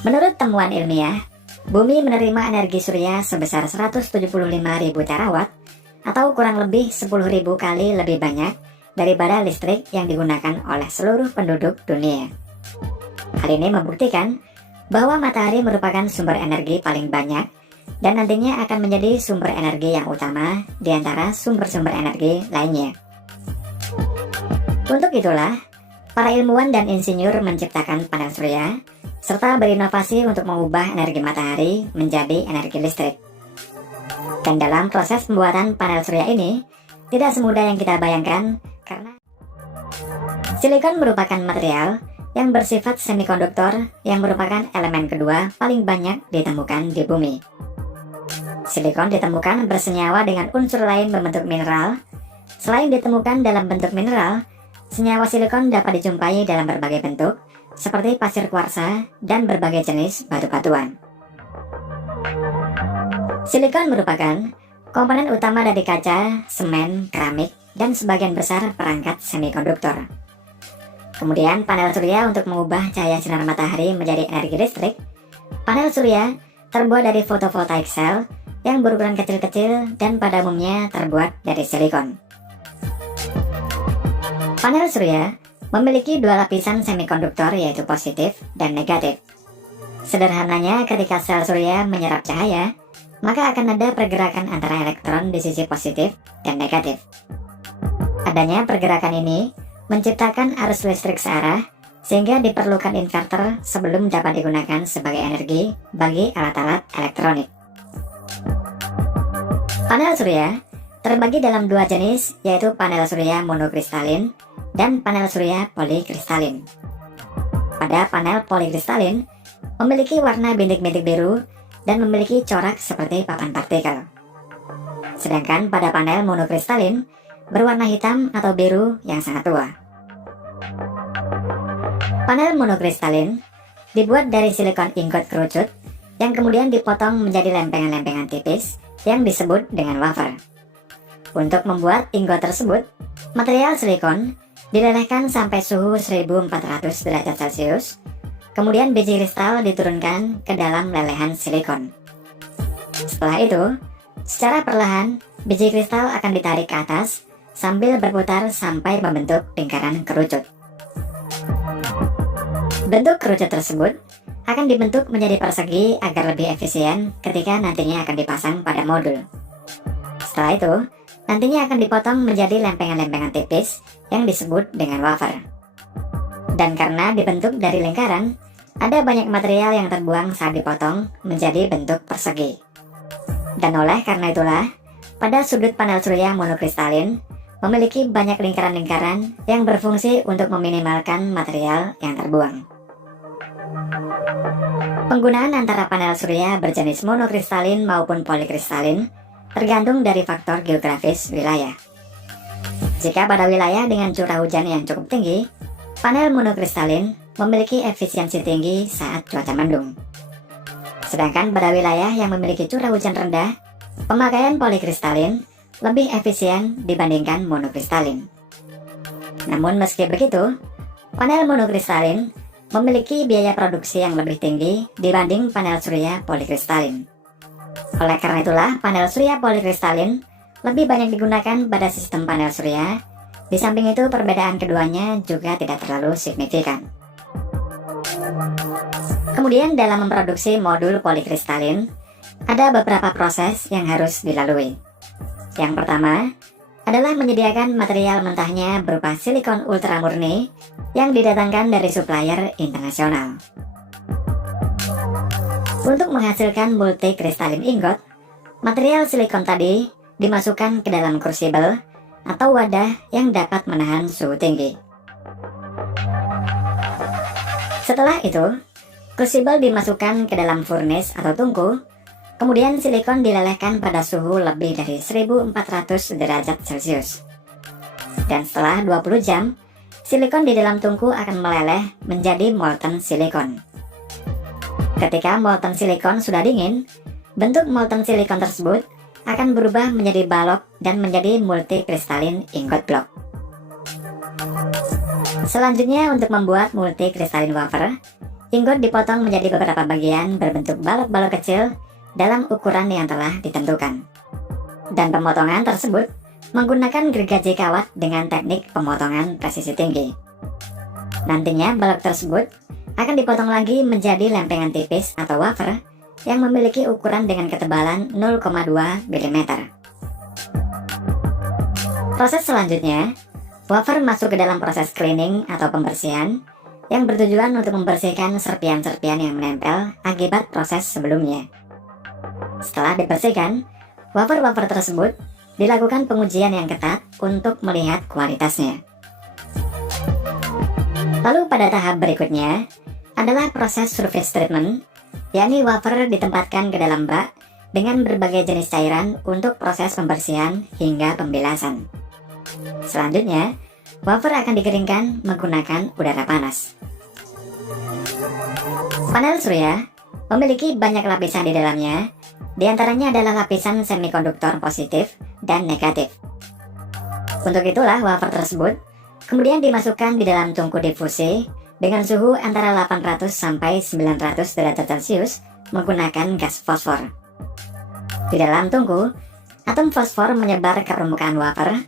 Menurut temuan ilmiah, Bumi menerima energi surya sebesar 175.000 terawatt atau kurang lebih 10.000 kali lebih banyak daripada listrik yang digunakan oleh seluruh penduduk dunia. Hal ini membuktikan bahwa matahari merupakan sumber energi paling banyak dan nantinya akan menjadi sumber energi yang utama di antara sumber-sumber energi lainnya. Untuk itulah, para ilmuwan dan insinyur menciptakan panel surya serta berinovasi untuk mengubah energi matahari menjadi energi listrik. Dan dalam proses pembuatan panel surya ini, tidak semudah yang kita bayangkan karena silikon merupakan material yang bersifat semikonduktor yang merupakan elemen kedua paling banyak ditemukan di bumi. Silikon ditemukan bersenyawa dengan unsur lain berbentuk mineral. Selain ditemukan dalam bentuk mineral, senyawa silikon dapat dijumpai dalam berbagai bentuk, seperti pasir kuarsa dan berbagai jenis batu-batuan. Silikon merupakan komponen utama dari kaca, semen, keramik, dan sebagian besar perangkat semikonduktor. Kemudian panel surya untuk mengubah cahaya sinar matahari menjadi energi listrik. Panel surya terbuat dari photovoltaic cell yang berukuran kecil-kecil dan pada umumnya terbuat dari silikon. Panel surya memiliki dua lapisan semikonduktor yaitu positif dan negatif. Sederhananya, ketika sel surya menyerap cahaya, maka akan ada pergerakan antara elektron di sisi positif dan negatif. Adanya pergerakan ini menciptakan arus listrik searah, sehingga diperlukan inverter sebelum dapat digunakan sebagai energi bagi alat-alat elektronik. Panel surya terbagi dalam dua jenis, yaitu panel surya monokristalin dan panel surya polikristalin. Pada panel polikristalin memiliki warna bintik-bintik biru dan memiliki corak seperti papan partikel. Sedangkan pada panel monokristalin berwarna hitam atau biru yang sangat tua. Panel monokristalin dibuat dari silikon ingot kerucut yang kemudian dipotong menjadi lempengan-lempengan tipis yang disebut dengan wafer. Untuk membuat ingot tersebut, material silikon dilelehkan sampai suhu 1400 derajat Celcius, kemudian biji kristal diturunkan ke dalam lelehan silikon. Setelah itu, secara perlahan, biji kristal akan ditarik ke atas sambil berputar sampai membentuk lingkaran kerucut. Bentuk kerucut tersebut akan dibentuk menjadi persegi agar lebih efisien ketika nantinya akan dipasang pada modul. Setelah itu, nantinya akan dipotong menjadi lempengan-lempengan tipis yang disebut dengan wafer. Dan karena dibentuk dari lingkaran, ada banyak material yang terbuang saat dipotong menjadi bentuk persegi. Dan oleh karena itulah, pada sudut panel surya monokristalin memiliki banyak lingkaran-lingkaran yang berfungsi untuk meminimalkan material yang terbuang. Penggunaan antara panel surya berjenis monokristalin maupun polikristalin tergantung dari faktor geografis wilayah. Jika pada wilayah dengan curah hujan yang cukup tinggi, panel monokristalin memiliki efisiensi tinggi saat cuaca mendung. Sedangkan pada wilayah yang memiliki curah hujan rendah, pemakaian polikristalin lebih efisien dibandingkan monokristalin. Namun meski begitu, panel monokristalin memiliki biaya produksi yang lebih tinggi dibanding panel surya polikristalin. Oleh karena itulah, panel surya polikristalin lebih banyak digunakan pada sistem panel surya. Di samping itu, perbedaan keduanya juga tidak terlalu signifikan. Kemudian dalam memproduksi modul polikristalin, ada beberapa proses yang harus dilalui. Yang pertama adalah menyediakan material mentahnya berupa silikon ultramurni yang didatangkan dari supplier internasional. Untuk menghasilkan multikristalin ingot, material silikon tadi dimasukkan ke dalam crucible atau wadah yang dapat menahan suhu tinggi. Setelah itu, crucible dimasukkan ke dalam furnace atau tungku, kemudian silikon dilelehkan pada suhu lebih dari 1400 derajat Celcius. Dan setelah 20 jam, silikon di dalam tungku akan meleleh menjadi molten silikon. Ketika molten silikon sudah dingin, bentuk molten silikon tersebut akan berubah menjadi balok dan menjadi multikristalin ingot block. Selanjutnya, untuk membuat multikristalin wafer, Ingot dipotong menjadi beberapa bagian berbentuk balok-balok kecil dalam ukuran yang telah ditentukan. Dan pemotongan tersebut menggunakan gergaji kawat dengan teknik pemotongan presisi tinggi. Nantinya balok tersebut akan dipotong lagi menjadi lempengan tipis atau wafer yang memiliki ukuran dengan ketebalan 0,2 mm. Proses selanjutnya, wafer masuk ke dalam proses cleaning atau pembersihan yang bertujuan untuk membersihkan serpian-serpian yang menempel akibat proses sebelumnya. Setelah dibersihkan, wafer-wafer tersebut dilakukan pengujian yang ketat untuk melihat kualitasnya. Lalu pada tahap berikutnya adalah proses surface treatment, yakni wafer ditempatkan ke dalam bak dengan berbagai jenis cairan untuk proses pembersihan hingga pembilasan. Selanjutnya, wafer akan dikeringkan menggunakan udara panas. Panel surya memiliki banyak lapisan di dalamnya, di antaranya adalah lapisan semikonduktor positif dan negatif. Untuk itulah wafer tersebut kemudian dimasukkan di dalam tungku difusi dengan suhu antara 800 sampai 900 derajat Celcius menggunakan gas fosfor. Di dalam tungku, atom fosfor menyebar ke permukaan wafer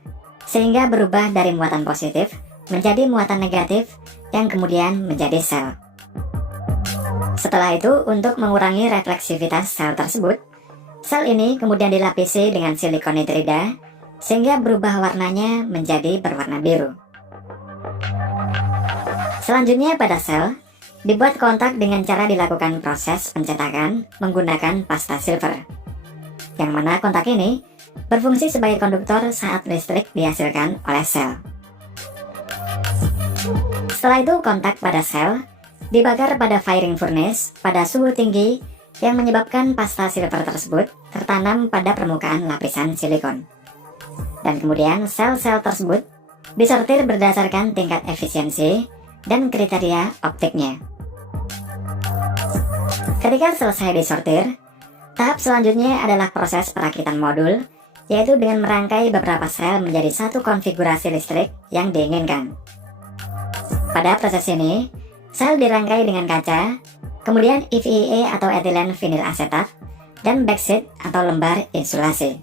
sehingga berubah dari muatan positif menjadi muatan negatif yang kemudian menjadi sel. Setelah itu, untuk mengurangi refleksivitas sel tersebut, sel ini kemudian dilapisi dengan silikon nitrida sehingga berubah warnanya menjadi berwarna biru. Selanjutnya pada sel, dibuat kontak dengan cara dilakukan proses pencetakan menggunakan pasta silver, yang mana kontak ini berfungsi sebagai konduktor saat listrik dihasilkan oleh sel. Setelah itu, kontak pada sel dibakar pada firing furnace pada suhu tinggi yang menyebabkan pasta silver tersebut tertanam pada permukaan lapisan silikon. Dan kemudian sel-sel tersebut disortir berdasarkan tingkat efisiensi dan kriteria optiknya. Ketika selesai disortir, tahap selanjutnya adalah proses perakitan modul, yaitu dengan merangkai beberapa sel menjadi satu konfigurasi listrik yang diinginkan. Pada proses ini, sel dirangkai dengan kaca, kemudian EVA atau etilen vinil asetat, dan backsheet atau lembar insulasi.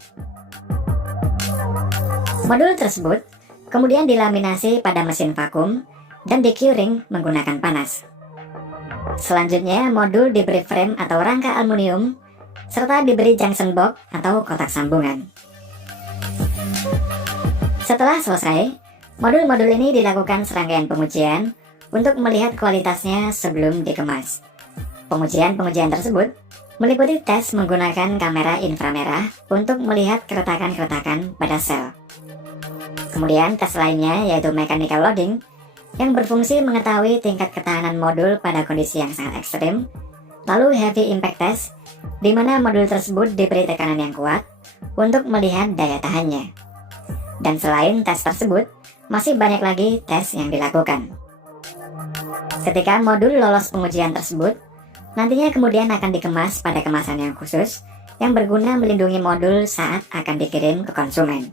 Modul tersebut kemudian dilaminasi pada mesin vakum dan di-curing menggunakan panas. Selanjutnya, modul diberi frame atau rangka aluminium, serta diberi junction box atau kotak sambungan. Setelah selesai, modul-modul ini dilakukan serangkaian pengujian untuk melihat kualitasnya sebelum dikemas. Pengujian-pengujian tersebut meliputi tes menggunakan kamera inframerah untuk melihat keretakan-keretakan pada sel. Kemudian tes lainnya yaitu mechanical loading yang berfungsi mengetahui tingkat ketahanan modul pada kondisi yang sangat ekstrim. Lalu heavy impact test, di mana modul tersebut diberi tekanan yang kuat untuk melihat daya tahannya. Dan selain tes tersebut, masih banyak lagi tes yang dilakukan. Ketika modul lolos pengujian tersebut, nantinya kemudian akan dikemas pada kemasan yang khusus yang berguna melindungi modul saat akan dikirim ke konsumen.